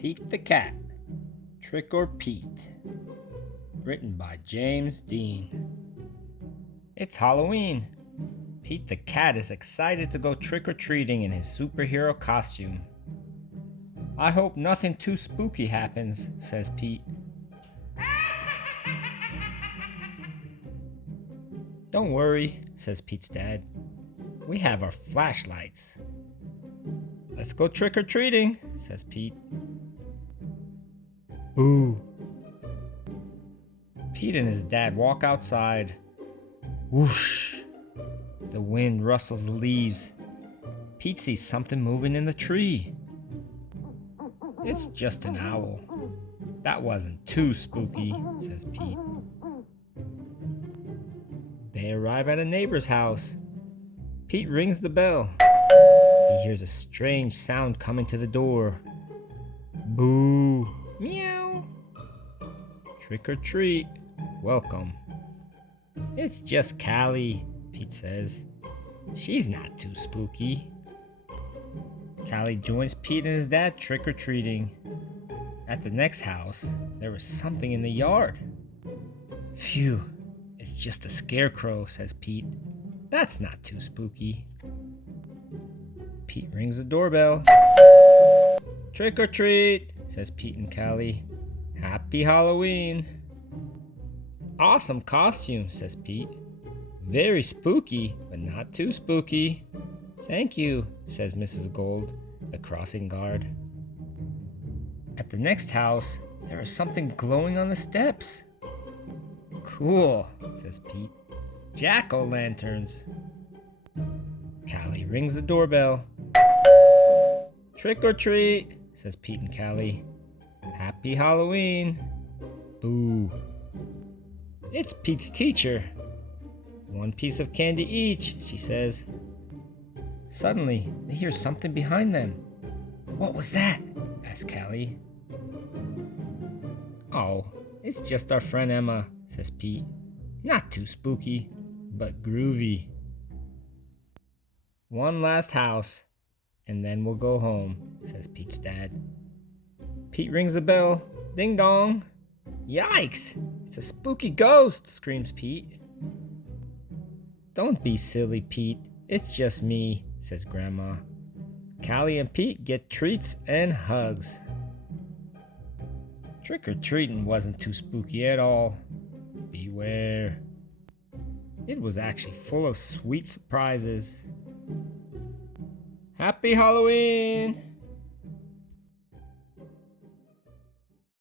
Pete the Cat, Trick or Pete. Written by James Dean. It's Halloween. Pete the Cat is excited to go trick-or-treating in his superhero costume. I hope nothing too spooky happens, says Pete. Don't worry, says Pete's dad. We have our flashlights. Let's go trick-or-treating, says Pete. Boo. Pete and his dad walk outside. Whoosh. The wind rustles the leaves. Pete sees something moving in the tree. It's just an owl. That wasn't too spooky, says Pete. They arrive at a neighbor's house. Pete rings the bell. He hears a strange sound coming to the door. Boo! Meow! Trick or treat. Welcome. It's just Callie, Pete says. She's not too spooky. Callie joins Pete and his dad trick-or-treating. At the next house, there was something in the yard. Phew, it's just a scarecrow, says Pete. That's not too spooky. Pete rings the doorbell. Trick or treat, says Pete and Callie. Happy Halloween. Awesome costume, says Pete. Very spooky, but not too spooky. Thank you, says Mrs. Gold, the crossing guard. At the next house, there is something glowing on the steps. Cool, says Pete. Jack-o'-lanterns. Callie rings the doorbell. Trick or treat, says Pete and Callie. Happy Halloween. Boo. It's Pete's teacher. One piece of candy each, she says. Suddenly, they hear something behind them. What was that? Asks Callie. Oh, it's just our friend Emma, says Pete. Not too spooky, but groovy. One last house, and then we'll go home, says Pete's dad. Pete rings the bell. Ding dong. Yikes! It's a spooky ghost, screams Pete. Don't be silly, Pete. It's just me, says Grandma. Callie and Pete get treats and hugs. Trick-or-treating wasn't too spooky at all. Beware. It was actually full of sweet surprises. Happy Halloween!